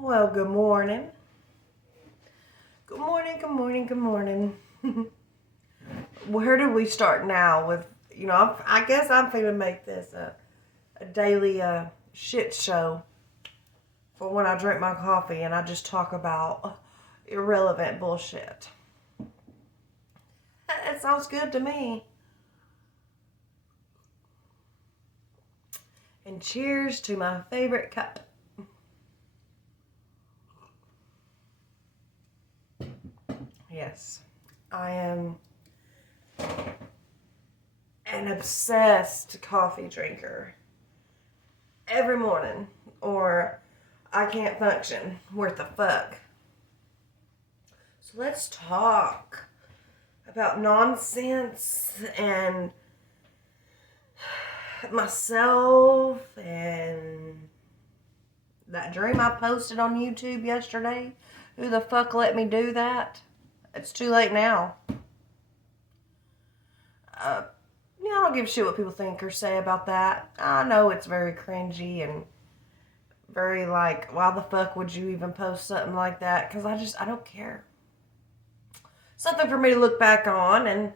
Well, good morning. Good morning, good morning, good morning. Where do we start now with, I guess I'm going to make this a daily shit show for when I drink my coffee and I just talk about irrelevant bullshit. It sounds good to me. And cheers to my favorite cup. Yes, I am an obsessed coffee drinker every morning, or I can't function worth a fuck. So let's talk about nonsense and myself and that dream I posted on YouTube yesterday. Who the fuck let me do that? It's too late now. I don't give a shit what people think or say about that. I know it's very cringy and very like, why the fuck would you even post something like that? Because I don't care. Something for me to look back on, and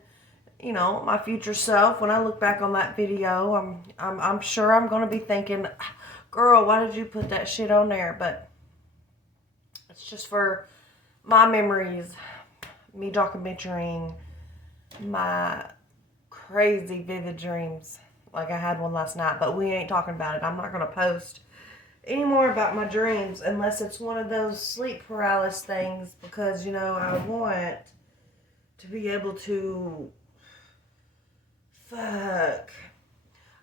my future self, when I look back on that video, I'm sure I'm gonna be thinking, girl, why did you put that shit on there? But it's just for my memories, me documenting my crazy vivid dreams. Like I had one last night, but we ain't talking about it. I'm not gonna post any more about my dreams unless it's one of those sleep paralysis things, because I want to be able to I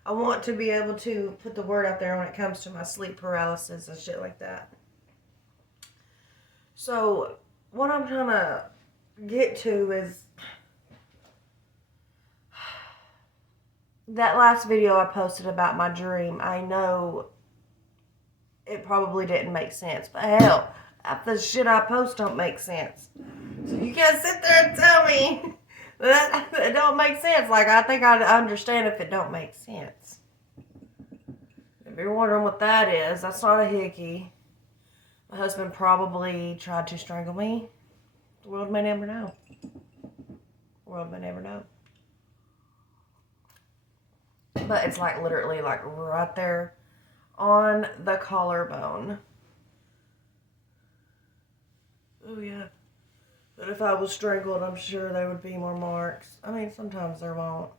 want to be able to put the word out there when it comes to my sleep paralysis and shit like that. So what I'm trying to get to is that last video I posted about my dream. I know it probably didn't make sense, but hell, half the shit I post don't make sense. So you can't sit there and tell me that it don't make sense. Like, I think I'd understand if it don't make sense. If you're wondering what that is, that's not a hickey. My husband probably tried to strangle me. The world may never know. The world may never know. But it's like literally like right there on the collarbone. Oh yeah. But if I was strangled, I'm sure there would be more marks. I mean, sometimes there won't.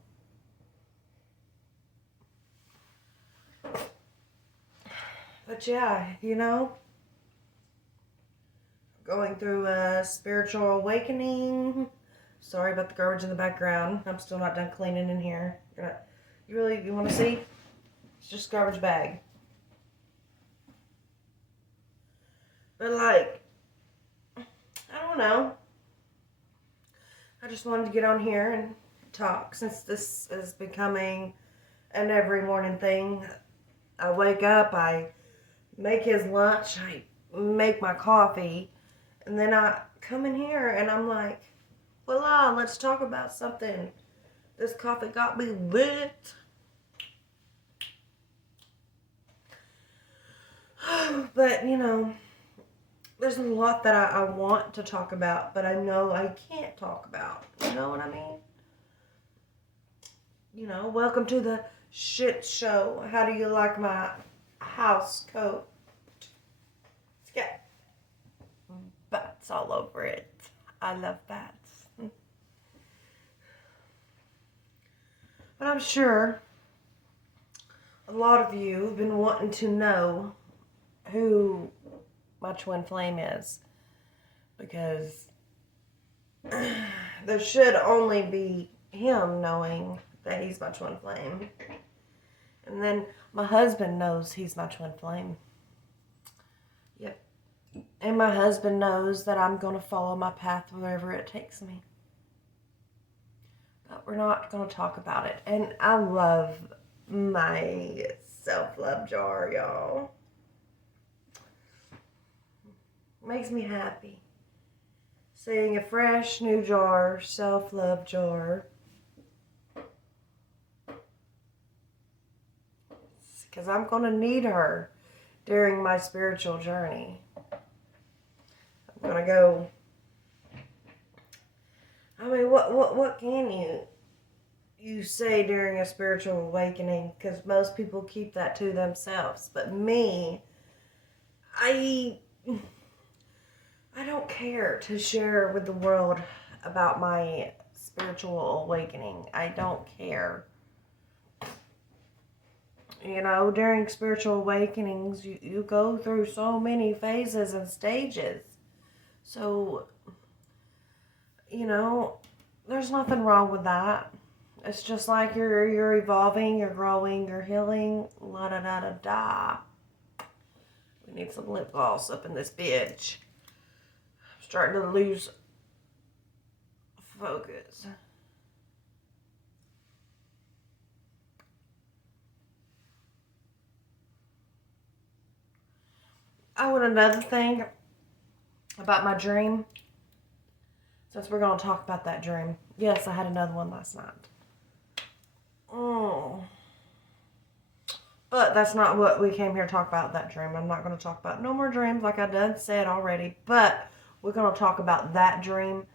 But yeah, going through a spiritual awakening. Sorry about the garbage in the background. I'm still not done cleaning in here. You want to see? It's just garbage bag. But like, I don't know. I just wanted to get on here and talk, since this is becoming an every morning thing. I wake up, I make his lunch, I make my coffee, and then I come in here and I'm like, voila, let's talk about something. This coffee got me lit. But, there's a lot that I want to talk about, but I know I can't talk about. You know what I mean? Welcome to the shit show. How do you like my house coat? It's got bats all over it. I love bats. But I'm sure a lot of you have been wanting to know who my twin flame is, because there should only be him knowing that he's my twin flame. And then my husband knows he's my twin flame. Yep. And my husband knows that I'm going to follow my path wherever it takes me. But we're not going to talk about it. And I love my self-love jar, y'all. Makes me happy. Seeing a fresh new jar, self-love jar. Because I'm going to need her during my spiritual journey. I'm gonna go. I mean, what can you say during a spiritual awakening? Because most people keep that to themselves. But me, I don't care to share with the world about my spiritual awakening. I don't care. You know, during spiritual awakenings, you go through so many phases and stages. So, you know, there's nothing wrong with that. It's just like you're evolving, you're growing, you're healing, la da da da da. We need some lip gloss up in this bitch. I'm starting to lose focus. Oh, and another thing about my dream, since we're going to talk about that dream. Yes, I had another one last night. But that's not what we came here to talk about, that dream. I'm not going to talk about no more dreams like I done said already. But we're going to talk about that dream.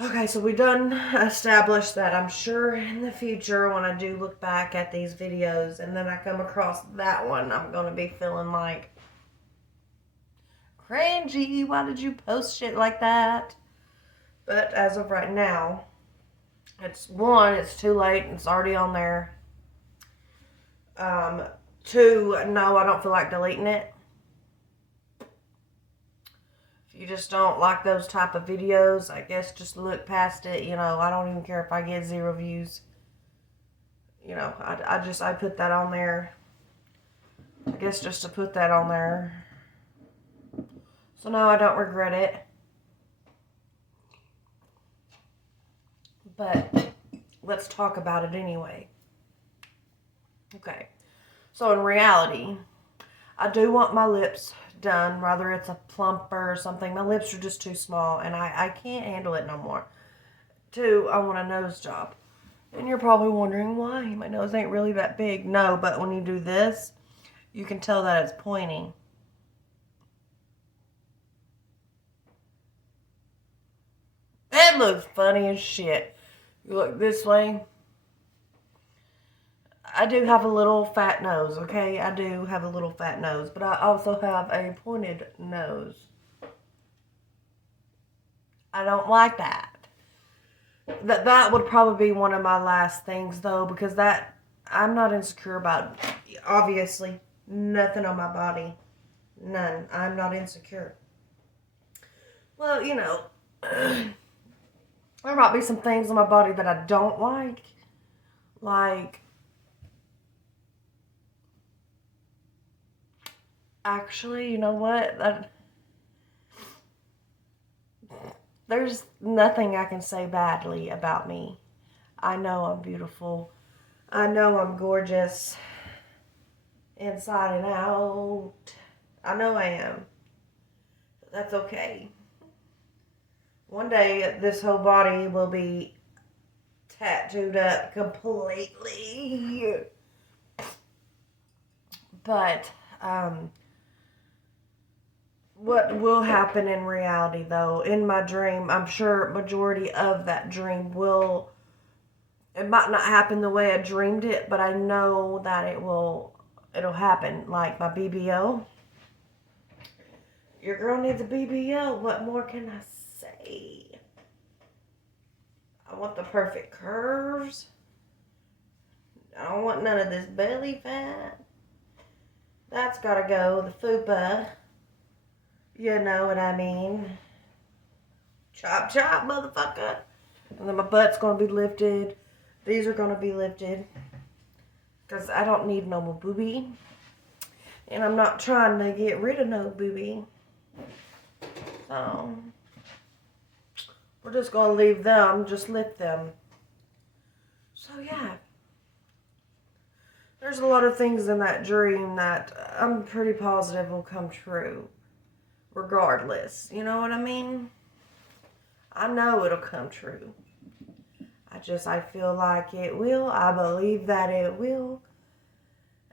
Okay, so we done established that I'm sure in the future when I do look back at these videos and then I come across that one, I'm going to be feeling like, cringy, why did you post shit like that? But as of right now, it's too late. It's already on there. Two, no, I don't feel like deleting it. If you just don't like those type of videos, I guess just look past it. You know, I don't even care if I get 0 views. You know, I put that on there. I guess just to put that on there. So no, I don't regret it. But let's talk about it anyway. Okay. So in reality, I do want my lips done, whether it's a plumper or something. My lips are just too small and I can't handle it no more. 2, I want a nose job. And you're probably wondering why. My nose ain't really that big. No, but when you do this, you can tell that it's pointing. That looks funny as shit. You look this way. I do have a little fat nose, okay? I do have a little fat nose, but I also have a pointed nose. I don't like that. That would probably be one of my last things, though, because that, I'm not insecure about, obviously, nothing on my body. None. I'm not insecure. Well, you know, there might be some things on my body that I don't like. Like, actually, you know what? There's nothing I can say badly about me. I know I'm beautiful. I know I'm gorgeous. Inside and out. I know I am. That's okay. One day, this whole body will be tattooed up completely. But, what will happen in reality, though, in my dream, I'm sure majority of that dream will, it might not happen the way I dreamed it, but I know that it'll happen. Like my BBL. Your girl needs a BBL. What more can I say? I want the perfect curves. I don't want none of this belly fat. That's gotta go. The fupa. You know what I mean. Chop, chop, motherfucker. And then my butt's going to be lifted. These are going to be lifted. Because I don't need no more boobie. And I'm not trying to get rid of no boobie. So, we're just going to leave them. Just lift them. So, yeah. There's a lot of things in that dream that I'm pretty positive will come true. Regardless, you know what I mean? I know it'll come true. I feel like it will. I believe that it will.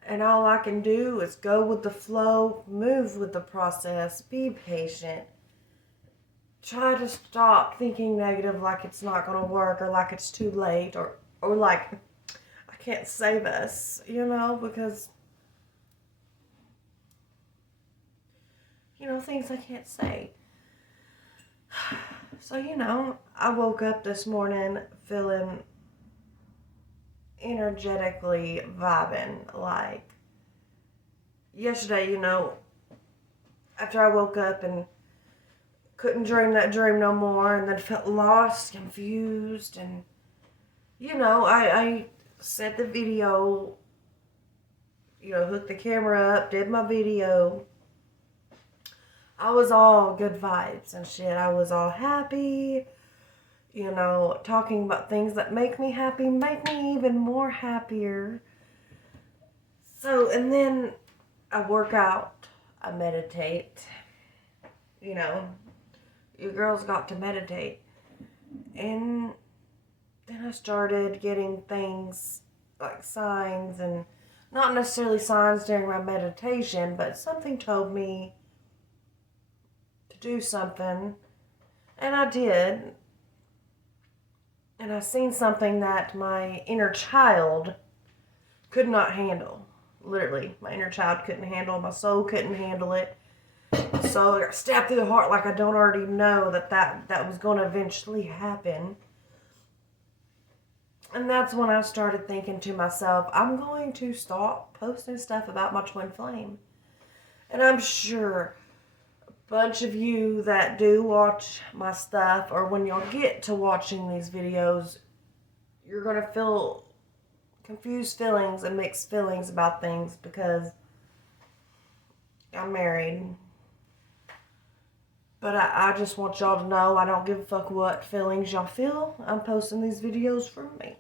And all I can do is go with the flow, move with the process, be patient, try to stop thinking negative, like it's not going to work, or like it's too late, or like I can't say this, because, things I can't say. So, I woke up this morning feeling energetically vibing. Like, yesterday, after I woke up and couldn't dream that dream no more, and then felt lost, confused, and, I set the video, hooked the camera up, did my video. I was all good vibes and shit. I was all happy, talking about things that make me happy, make me even more happier. So, and then I work out, I meditate, you girls got to meditate. And then I started getting things like signs, and not necessarily signs during my meditation, but something told me to do something, and I did. And I seen something that my inner child could not handle. Literally, my inner child couldn't handle, my soul couldn't handle it. So I got stabbed through the heart, like I don't already know that was going to eventually happen. And that's when I started thinking to myself, I'm going to stop posting stuff about my twin flame. And I'm sure a bunch of you that do watch my stuff, or when y'all get to watching these videos, you're going to feel confused feelings and mixed feelings about things, because I'm married. But I just want y'all to know I don't give a fuck what feelings y'all feel. I'm posting these videos for me.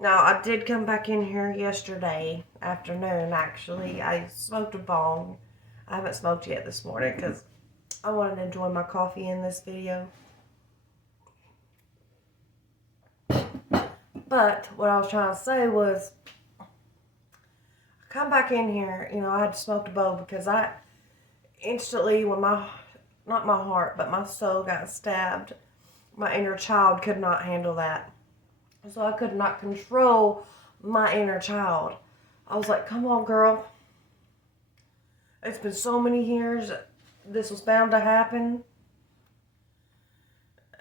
Now, I did come back in here yesterday afternoon, actually. I smoked a bong. I haven't smoked yet this morning because I wanted to enjoy my coffee in this video. But what I was trying to say was, I come back in here, I had smoked a bowl because I instantly, when not my heart, but my soul got stabbed, my inner child could not handle that. So I could not control my inner child. I was like, come on, girl. It's been so many years. This was bound to happen.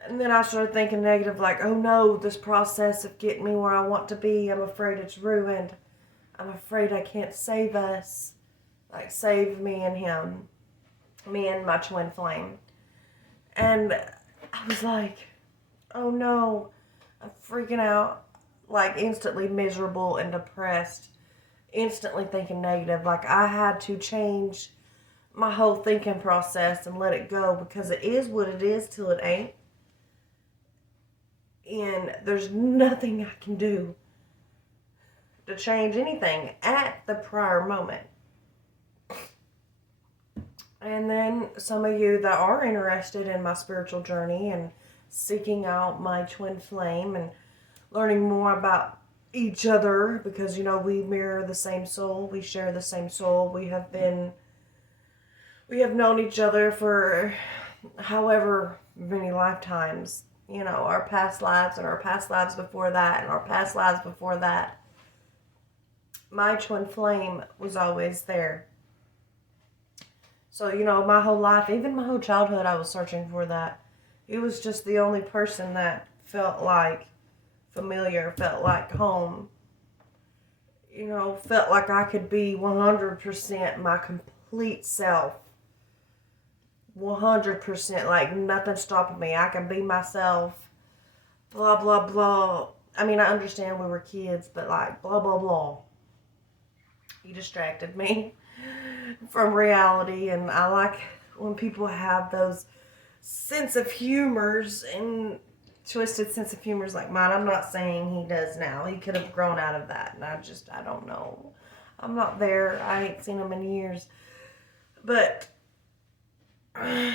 And then I started thinking negative, like, oh no, this process of getting me where I want to be, I'm afraid it's ruined. I'm afraid I can't save us. Like, save me and him. Me and my twin flame. And I was like, oh no. I'm freaking out, like instantly miserable and depressed, instantly thinking negative. Like I had to change my whole thinking process and let it go, because it is what it is till it ain't. And there's nothing I can do to change anything at the prior moment. And then some of you that are interested in my spiritual journey and seeking out my twin flame and learning more about each other, because we mirror the same soul, we share the same soul, we have known each other for however many lifetimes, our past lives and our past lives before that and our past lives before that. My twin flame was always there. So my whole life, even my whole childhood, I was searching for that. He was just the only person that felt like familiar, felt like home. Felt like I could be 100% my complete self. 100%, like nothing stopping me. I can be myself. Blah, blah, blah. I mean, I understand we were kids, but like, blah, blah, blah. You distracted me from reality, and I like when people have those sense of humors and twisted sense of humors like mine. I'm not saying he does now. He could have grown out of that, and I don't know. I'm not there. I ain't seen him in years. But I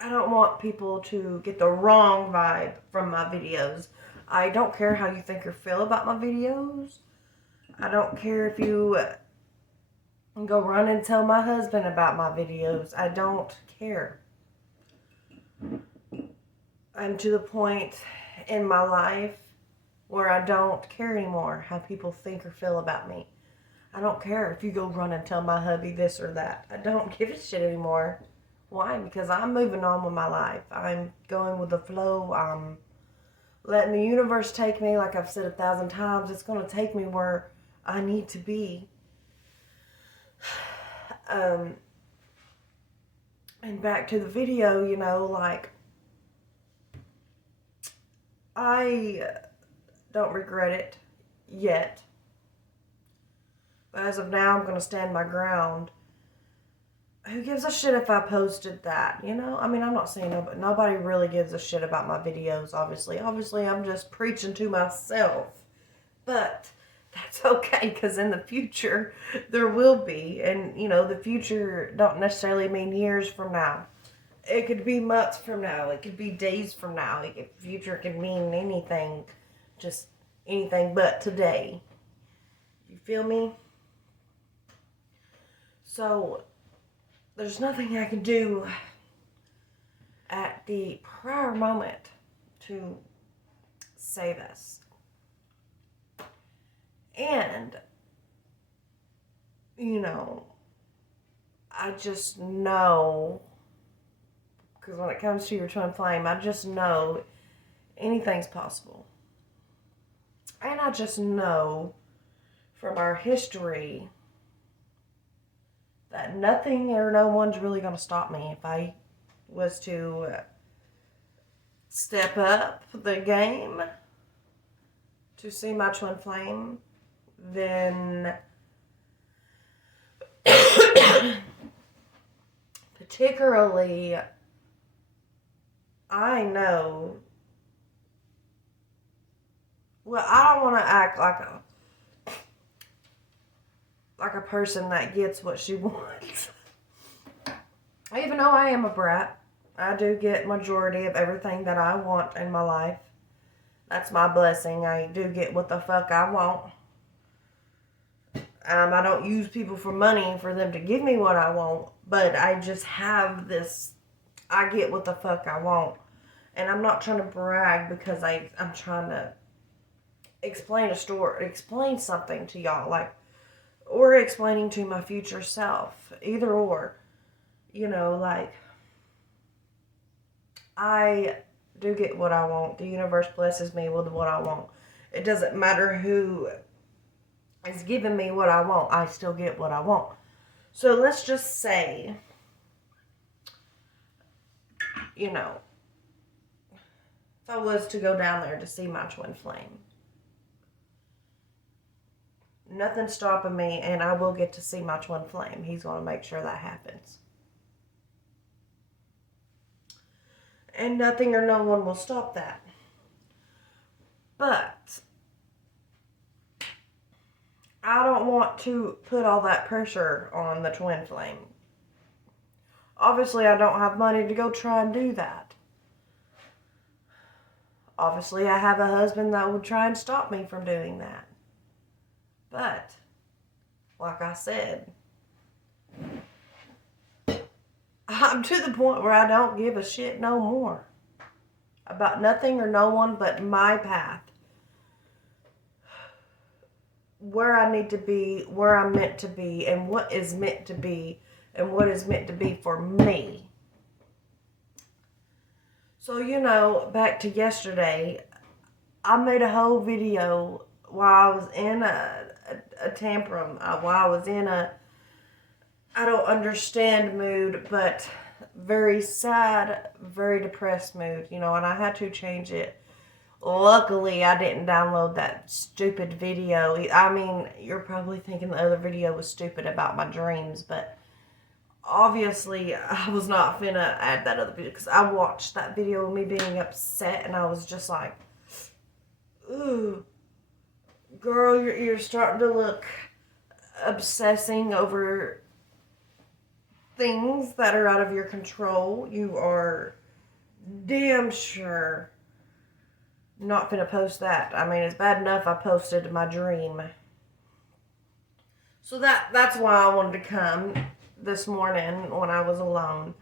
don't want people to get the wrong vibe from my videos. I don't care how you think or feel about my videos. I don't care if you go run and tell my husband about my videos. I don't care. I'm to the point in my life where I don't care anymore how people think or feel about me. I don't care if you go run and tell my hubby this or that. I don't give a shit anymore. Why? Because I'm moving on with my life. I'm going with the flow. I'm letting the universe take me, like I've said 1,000 times. It's going to take me where I need to be. And back to the video, you know, like, I don't regret it yet. But as of now, I'm going to stand my ground. Who gives a shit if I posted that, you know? I mean, I'm not saying nobody really gives a shit about my videos, obviously. Obviously, I'm just preaching to myself. But that's okay, because in the future, there will be. And, you know, the future don't necessarily mean years from now. It could be months from now. It could be days from now. The future can mean anything. Just anything but today. You feel me? So, there's nothing I can do at the prior moment to save us. And, you know, I just know, because when it comes to your twin flame, I just know anything's possible. And I just know from our history that nothing or no one's really going to stop me if I was to step up the game to see my twin flame. Then particularly, I know, well, I don't want to act like a person that gets what she wants. Even though I am a brat, I do get majority of everything that I want in my life. That's my blessing. I do get what the fuck I want. I don't use people for money for them to give me what I want, but I just have this, I get what the fuck I want. And I'm not trying to brag, because I'm trying to explain explain something to y'all, like, or explaining to my future self, either or, you know, like, I do get what I want. The universe blesses me with what I want. It doesn't matter who is giving me what I want, I still get what I want. So let's just say, you know, if I was to go down there to see my twin flame, nothing's stopping me, and I will get to see my twin flame. He's going to make sure that happens. And nothing or no one will stop that. But I don't want to put all that pressure on the twin flame. Obviously, I don't have money to go try and do that. Obviously, I have a husband that would try and stop me from doing that. But, like I said, I'm to the point where I don't give a shit no more about nothing or no one but my path. Where I need to be, where I'm meant to be, and what is meant to be, and what is meant to be for me. So, you know, back to yesterday, I made a whole video while I was in a tantrum, while I was in a I don't understand mood, but very sad, very depressed mood, you know, and I had to change it. Luckily, I didn't download that stupid video. I mean, you're probably thinking the other video was stupid about my dreams, but obviously, I was not finna add that other video, because I watched that video of me being upset, and I was just like, ooh, girl, you're starting to look obsessing over things that are out of your control. You are damn sure not gonna post that. I mean, it's bad enough I posted my dream. So that's why I wanted to come this morning when I was alone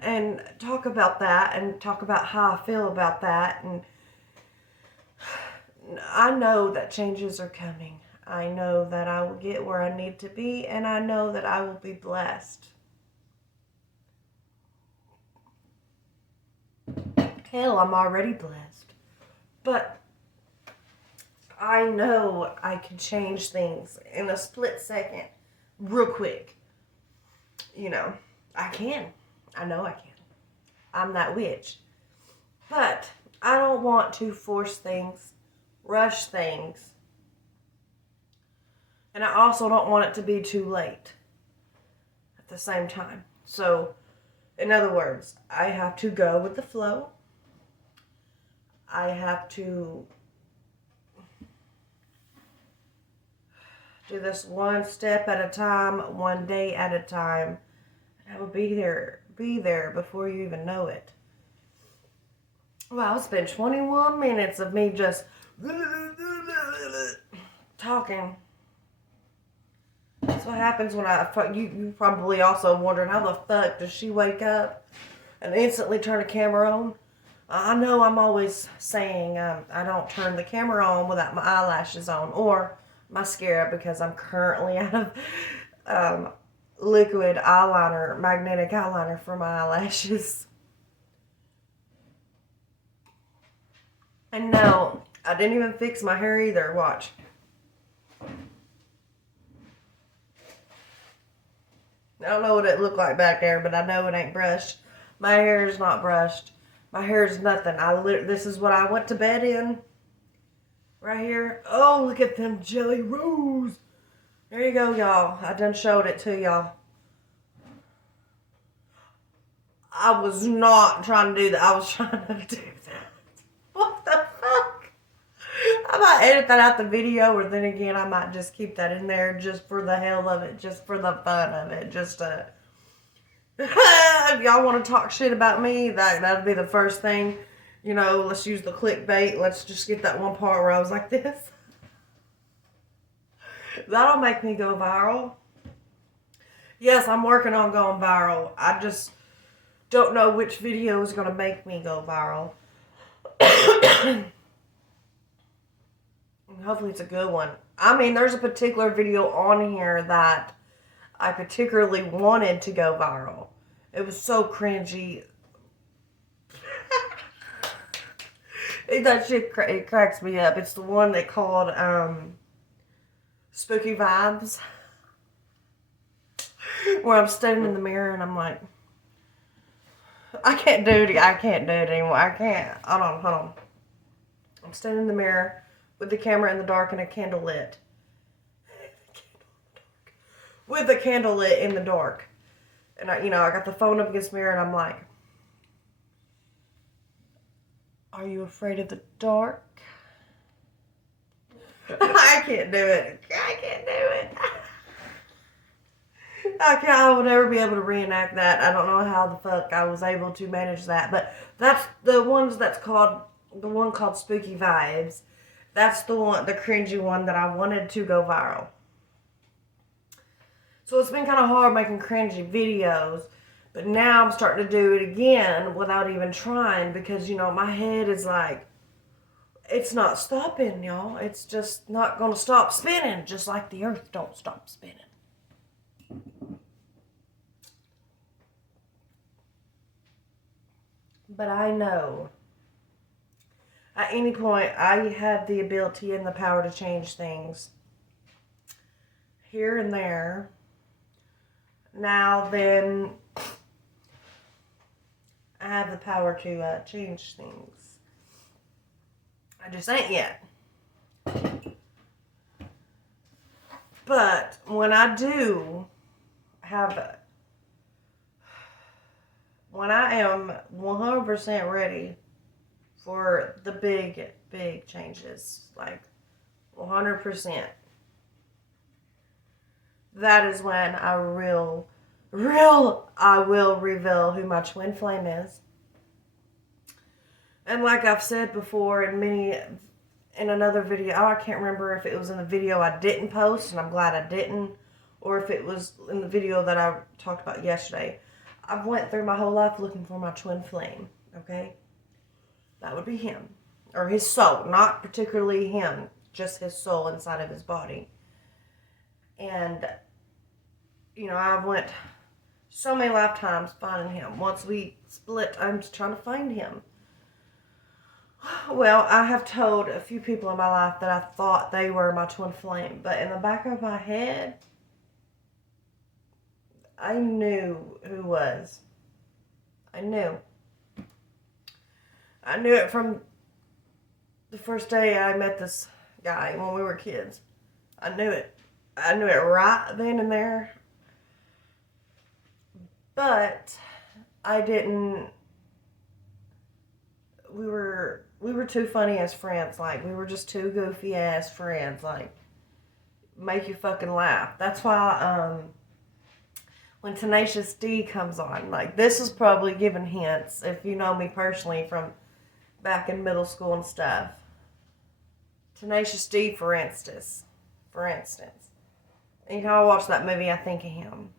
and talk about that and talk about how I feel about that. And I know that changes are coming. I know that I will get where I need to be, and I know that I will be blessed. Hell, I'm already blessed. But I know I can change things in a split second, real quick. You know, I can. I know I can. I'm that witch. But I don't want to force things, rush things. And I also don't want it to be too late at the same time. So, in other words, I have to go with the flow. I have to do this one step at a time, one day at a time. And I will be there before you even know it. Well, it's been 21 minutes of me just talking. That's what happens when you probably also wondering how the fuck does she wake up and instantly turn the camera on? I know I'm always saying I don't turn the camera on without my eyelashes on or mascara because I'm currently out of liquid eyeliner, magnetic eyeliner for my eyelashes. And no, I didn't even fix my hair either. Watch. I don't know what it looked like back there, but I know it ain't brushed. My hair is not brushed. My hair is nothing. This is what I went to bed in. Right here. Oh, look at them jelly rolls. There you go, y'all. I done showed it to y'all. I was not trying to do that. I was trying to do that. What the fuck? I might edit that out the video, or then again, I might just keep that in there just for the hell of it, just for the fun of it, just to... If y'all want to talk shit about me, that'd be the first thing. You know, let's use the clickbait. Let's just get that one part where I was like this. That'll make me go viral. Yes, I'm working on going viral. I just don't know which video is going to make me go viral. Hopefully it's a good one. I mean, there's a particular video on here that I particularly wanted to go viral. It was so cringy. That shit it cracks me up. It's the one they called Spooky Vibes. Where I'm standing in the mirror and I'm like, I can't do it anymore. I can't. Hold on. I'm standing in the mirror with the camera in the dark and a candle lit. With a candle lit in the dark. And I got the phone up against the mirror and I'm like, are you afraid of the dark? I can't do it. I will never be able to reenact that. I don't know how the fuck I was able to manage that. But that's the one called Spooky Vibes. That's the cringy one that I wanted to go viral. So it's been kind of hard making cringy videos. But now I'm starting to do it again without even trying because, my head is like, it's not stopping, y'all. It's just not going to stop spinning, just like the earth don't stop spinning. But I know at any point I have the ability and the power to change things here and there. Now then, I have the power to change things. I just ain't yet. But when I do when I am 100% ready for the big, big changes, like 100%, that is when I will reveal who my twin flame is. And like I've said before in another video, I can't remember if it was in the video I didn't post, and I'm glad I didn't, or if it was in the video that I talked about yesterday. I've went through my whole life looking for my twin flame, okay? That would be him. Or his soul, not particularly him, just his soul inside of his body. And, you know, I've went so many lifetimes finding him. Once we split, I'm just trying to find him. Well, I have told a few people in my life that I thought they were my twin flame, but in the back of my head, I knew who was. I knew. I knew it from the first day I met this guy when we were kids. I knew it. I knew it right then and there. But I didn't. We were too funny as friends. Like, we were just two goofy ass friends. Like, make you fucking laugh. That's why when Tenacious D comes on, like, this is probably giving hints if you know me personally from back in middle school and stuff. Tenacious D, for instance. And you know, I watch that movie, I think of him.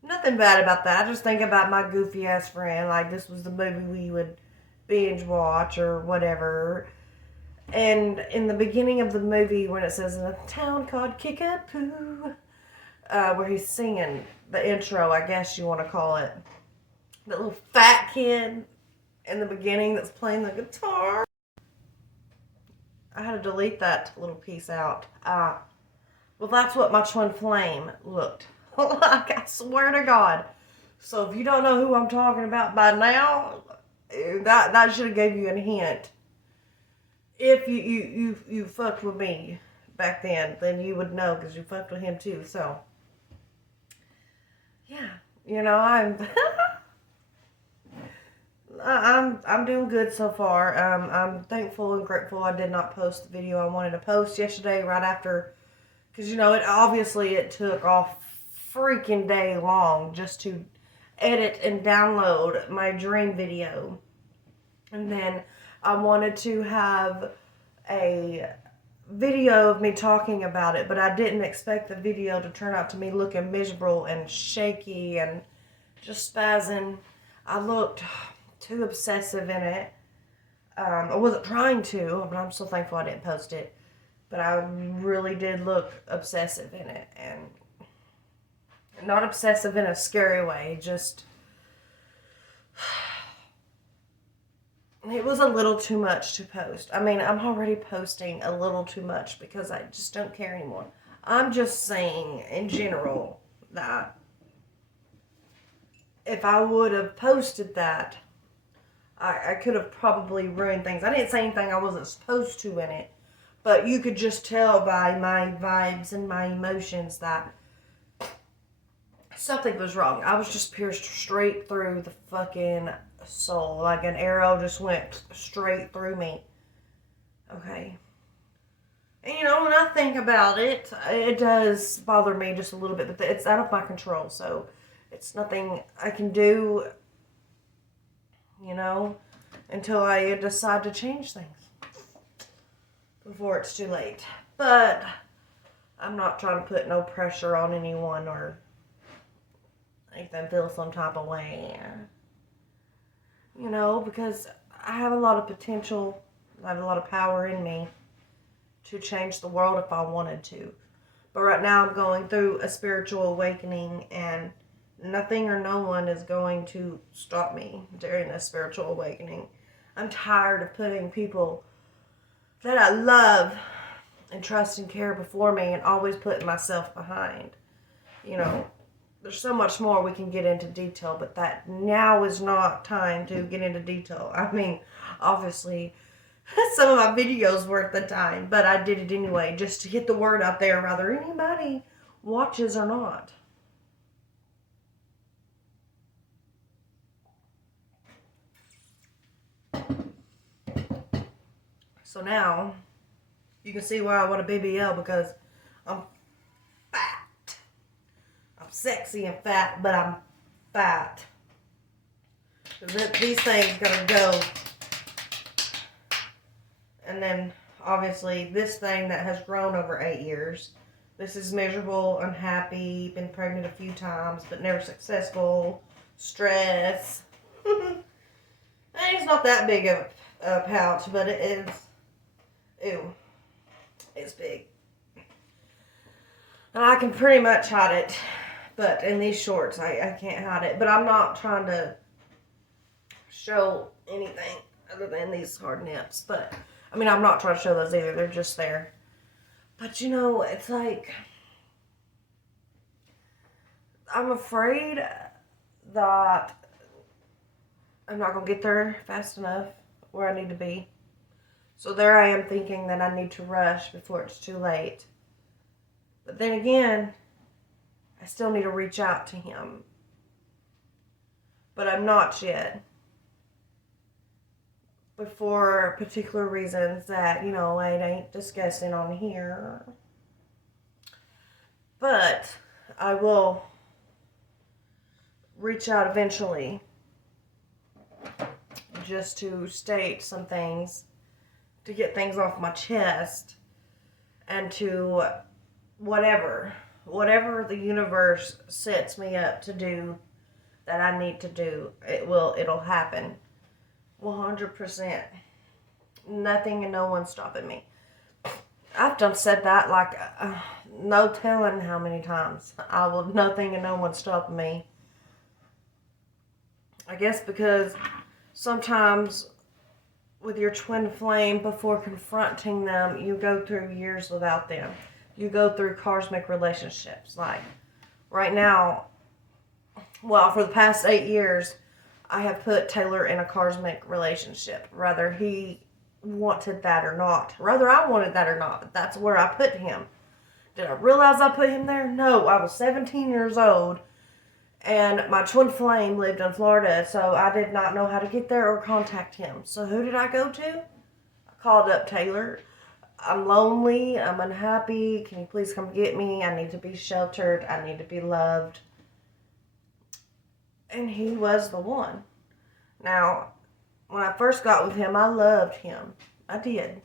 Nothing bad about that. I just think about my goofy ass friend. Like, this was the movie we would binge watch or whatever. And in the beginning of the movie, when it says in a town called Kickapoo, where he's singing the intro, I guess you want to call it. The little fat kid in the beginning that's playing the guitar. I had to delete that little piece out. Well, that's what my twin flame looked like, I swear to God. So if you don't know who I'm talking about by now, that should have gave you a hint. If you fucked with me back then you would know, because you fucked with him too. So yeah, you know, I'm doing good so far. I'm thankful and grateful I did not post the video I wanted to post yesterday right after, because, you know, it took all freaking day long just to edit and download my dream video. And then I wanted to have a video of me talking about it, but I didn't expect the video to turn out to me looking miserable and shaky and just spazzing. I looked too obsessive in it. I wasn't trying to, but I'm so thankful I didn't post it. But I really did look obsessive in it, and not obsessive in a scary way, just it was a little too much to post. I mean, I'm already posting a little too much because I just don't care anymore. I'm just saying in general that if I would have posted that, I could have probably ruined things. I didn't say anything I wasn't supposed to in it, but you could just tell by my vibes and my emotions that something was wrong. I was just pierced straight through the fucking soul. Like an arrow just went straight through me. Okay. And, you know, when I think about it, it does bother me just a little bit, but it's out of my control, so it's nothing I can do, you know, until I decide to change things before it's too late. But I'm not trying to put no pressure on anyone or make them feel some type of way, you know, because I have a lot of potential. I have a lot of power in me to change the world if I wanted to. But right now I'm going through a spiritual awakening, and nothing or no one is going to stop me during this spiritual awakening. I'm tired of putting people that I love and trust and care before me and always putting myself behind. You know, there's so much more we can get into detail, but that now is not time to get into detail. I mean, obviously, some of my videos weren't the time, but I did it anyway, just to get the word out there, whether anybody watches or not. So now, you can see why I want a BBL, because I'm fat. I'm sexy and fat, but I'm fat. These things gotta go. And then, obviously, this thing that has grown over 8 years This is miserable, unhappy, been pregnant a few times, but never successful, stress. It's not that big of a pouch, but it is, ew, it's big. And I can pretty much hide it, but in these shorts, I can't hide it. But I'm not trying to show anything other than these hard nips. But, I mean, I'm not trying to show those either. They're just there. But, you know, it's like, I'm afraid that I'm not going to get there fast enough where I need to be. So there I am thinking that I need to rush before it's too late. But then again, I still need to reach out to him. But I'm not yet. But for particular reasons that, you know, I ain't discussing on here. But I will reach out eventually. Just to state some things. To get things off my chest. And to whatever the universe sets me up to do that I need to do, it'll happen 100%. Nothing and no one stopping me. I've done said that like no telling how many times. Nothing and no one stopping me. I guess because sometimes with your twin flame, before confronting them, you go through years without them. You go through cosmic relationships. Like, right now, well, for the past 8 years, I have put Taylor in a cosmic relationship. Whether he wanted that or not. Whether I wanted that or not, but that's where I put him. Did I realize I put him there? No, I was 17 years old, and my twin flame lived in Florida, so I did not know how to get there or contact him. So who did I go to? I called up Taylor. I'm lonely, I'm unhappy, can you please come get me? I need to be sheltered, I need to be loved. And he was the one. Now, when I first got with him, I loved him. I did.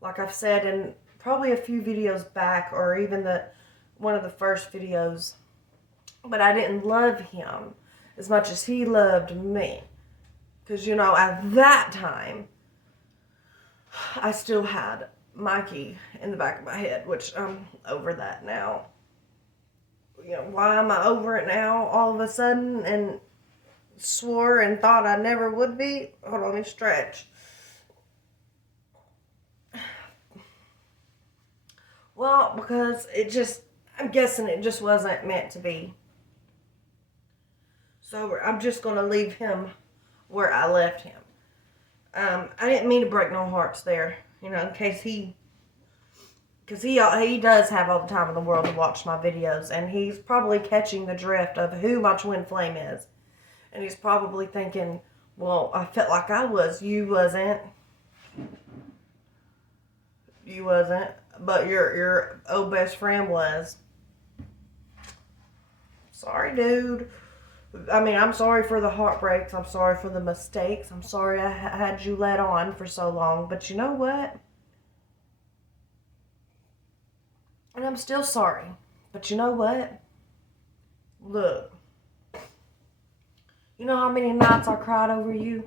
Like I've said in probably a few videos back, or even one of the first videos, but I didn't love him as much as he loved me. Because, you know, at that time, I still had Mikey in the back of my head, which I'm over that now. You know, why am I over it now all of a sudden and swore and thought I never would be? Hold on, let me stretch. Well, because I'm guessing it just wasn't meant to be. So I'm just going to leave him where I left him. I didn't mean to break no hearts there, you know, in case because he does have all the time in the world to watch my videos, and he's probably catching the drift of who my twin flame is. And he's probably thinking, well, I felt like I was. You wasn't. You wasn't. But your old best friend was. Sorry, dude. I mean, I'm sorry for the heartbreaks. I'm sorry for the mistakes. I'm sorry I had you led on for so long. But you know what? And I'm still sorry. But you know what? Look. You know how many nights I cried over you?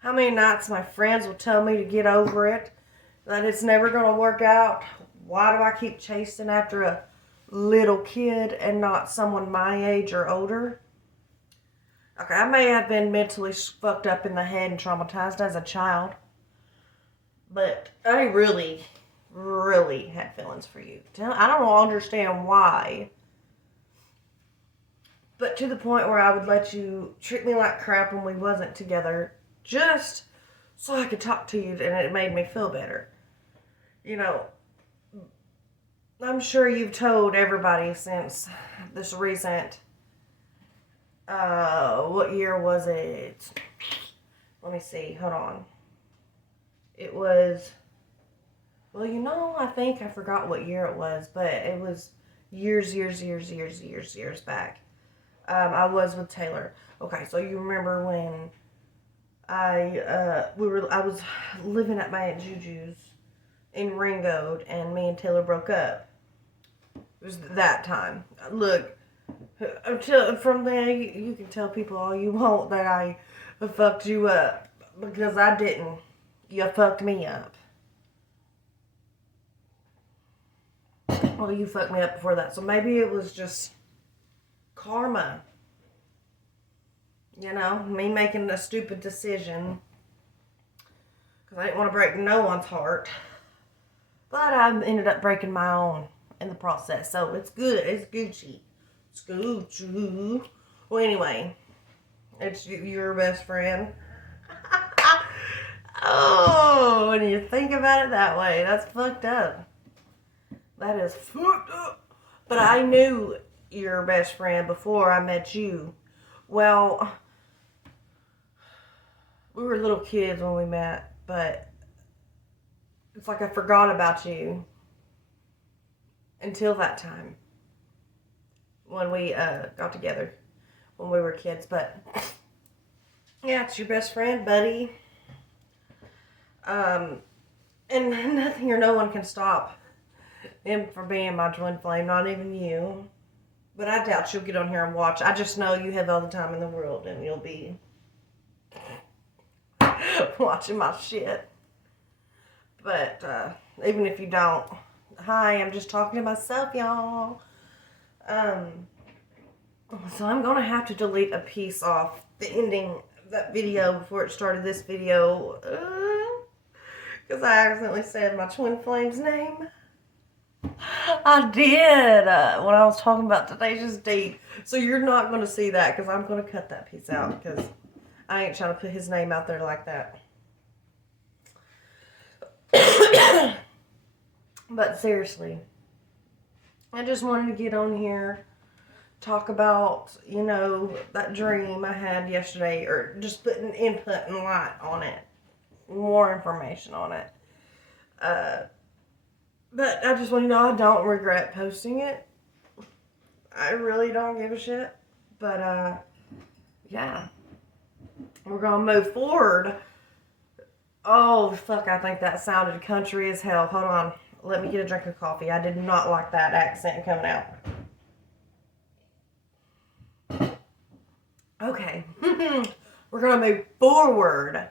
How many nights my friends will tell me to get over it? That it's never going to work out? Why do I keep chasing after a little kid and not someone my age or older? Okay, I may have been mentally fucked up in the head and traumatized as a child, but I really had feelings for you. I don't understand why, but to the point where I would let you treat me like crap when we wasn't together just so I could talk to you, and it made me feel better. You know, I'm sure you've told everybody since this recent, what year was it? Let me see, hold on. It was, well, you know, I think I forgot what year it was, but it was years back. I was with Taylor. Okay, so you remember when I was living at my Aunt Juju's in Ringo and me and Taylor broke up. It was that time. Look, until from there, you can tell people all you want that I fucked you up. Because I didn't. You fucked me up. Well, you fucked me up before that. So maybe it was just karma. You know, me making a stupid decision. Because I didn't want to break no one's heart. But I ended up breaking my own in the process. So it's good. It's Gucci. It's Gucci. Well, anyway. It's your best friend. Oh, when you think about it that way, that's fucked up. That is fucked up. But I knew your best friend before I met you. Well, we were little kids when we met, but it's like I forgot about you until that time when we got together when we were kids. But yeah, it's your best friend, buddy. And nothing or no one can stop him from being my twin flame, not even you. But I doubt you'll get on here and watch. I just know you have all the time in the world and you'll be watching my shit. But even if you don't, hi, I'm just talking to myself, y'all. So I'm going to have to delete a piece off the ending of that video before it started this video. Because I accidentally said my twin flame's name. I did when I was talking about Today's Deed. So you're not going to see that because I'm going to cut that piece out because I ain't trying to put his name out there like that. But seriously, I just wanted to get on here, talk about, you know, that dream I had yesterday, or just putting input and light on it, more information on it. But I just want you to know I don't regret posting it. I really don't give a shit. But, yeah. We're going to move forward. Oh, fuck, I think that sounded country as hell. Hold on. Let me get a drink of coffee. I did not like that accent coming out. Okay. We're going to move forward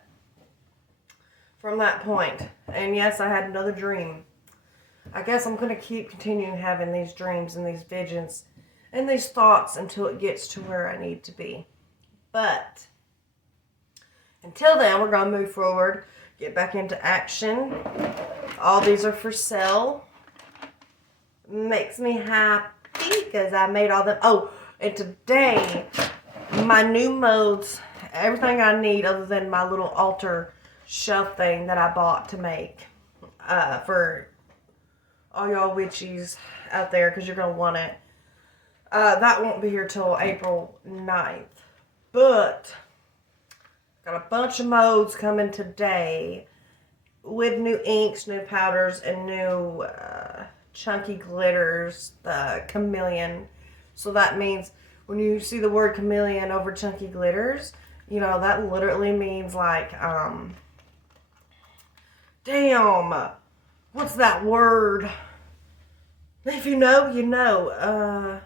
from that point. And yes, I had another dream. I guess I'm going to keep continuing having these dreams and these visions and these thoughts until it gets to where I need to be. But until then, we're going to move forward, get back into action. All these are for sale. Makes me happy because I made all them. Oh, and today, my new modes, everything I need other than my little altar shelf thing that I bought to make for all y'all witchies out there, because you're going to want it. That won't be here till April 9th. But got a bunch of modes coming today with new inks, new powders, and new chunky glitters, the chameleon. So that means when you see the word chameleon over chunky glitters, you know, that literally means like, damn, what's that word? If you know, you know.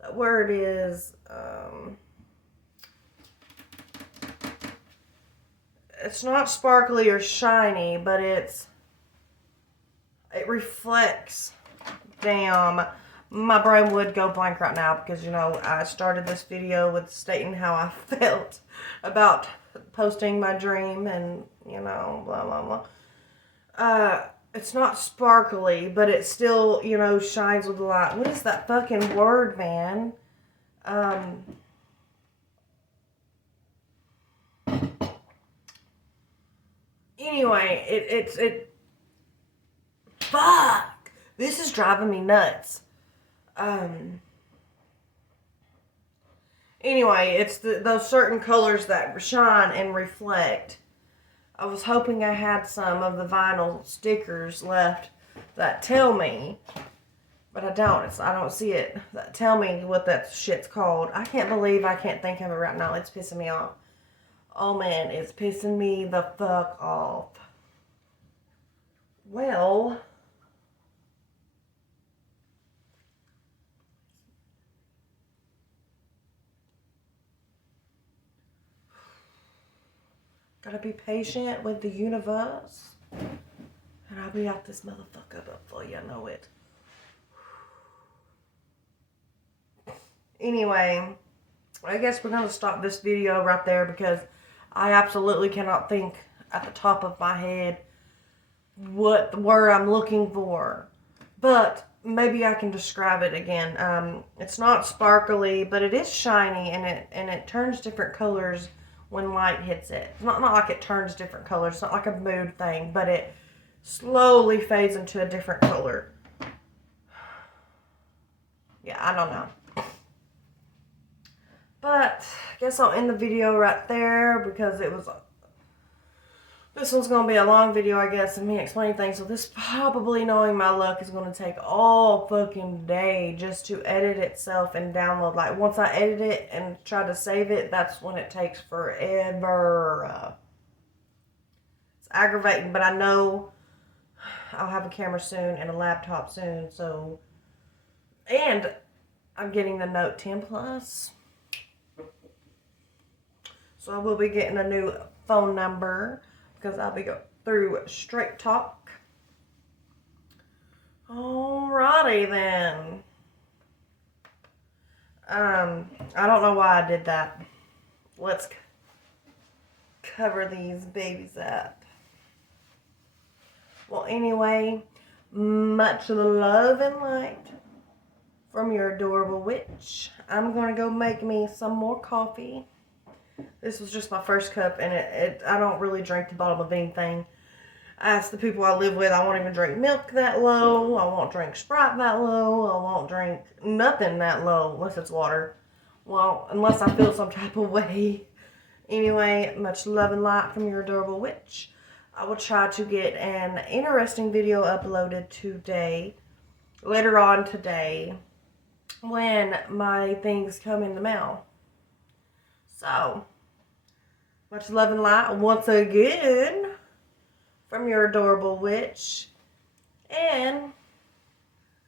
That word is, it's not sparkly or shiny, but it reflects. Damn, my brain would go blank right now because, you know, I started this video with stating how I felt about posting my dream and, you know, blah, blah, blah. It's not sparkly, but it still, you know, shines with light. What is that fucking word, man? Anyway, it fuck. This is driving me nuts. Anyway, it's those certain colors that shine and reflect. I was hoping I had some of the vinyl stickers left that tell me, but I don't. I don't see it. That tell me what that shit's called. I can't believe I can't think of it right now. It's pissing me off. Oh man, it's pissing me the fuck off. Well, gotta be patient with the universe. And I'll be out this motherfucker before you know it. Anyway, I guess we're gonna stop this video right there because I absolutely cannot think at the top of my head what the word I'm looking for. But maybe I can describe it again. It's not sparkly, but it is shiny, and it turns different colors when light hits it. It's not like it turns different colors. It's not like a mood thing, but it slowly fades into a different color. Yeah, I don't know. But I guess I'll end the video right there because this one's going to be a long video, I guess, of me explaining things. So this probably, knowing my luck, is going to take all fucking day just to edit itself and download. Like, once I edit it and try to save it, that's when it takes forever. It's aggravating, but I know I'll have a camera soon and a laptop soon. So, and I'm getting the Note 10 Plus. So I will be getting a new phone number because I'll be going through Straight Talk. Alrighty then. I don't know why I did that. Let's cover these babies up. Well, anyway, much love and light from your adorable witch. I'm going to go make me some more coffee. This was just my first cup, and I don't really drink the bottom of anything. I asked the people I live with, I won't even drink milk that low. I won't drink Sprite that low. I won't drink nothing that low unless it's water. Well, unless I feel some type of way. Anyway, much love and light from your adorable witch. I will try to get an interesting video uploaded today, later on today, when my things come in the mail. So, much love and light once again from your adorable witch. And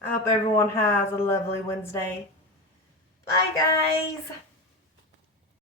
I hope everyone has a lovely Wednesday. Bye, guys.